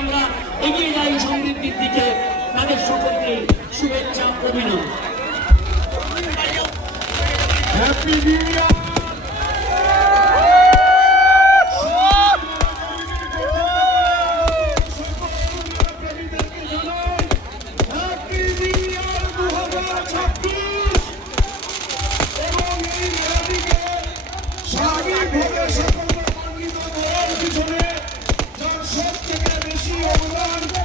আমরা এগিয়ে যাই সমৃদ্ধির দিকে। তাদের সকলকে শুভেচ্ছা অভিনন্দন। Happy new year. সকল পিছনে যার সব থেকে বেশি অবদান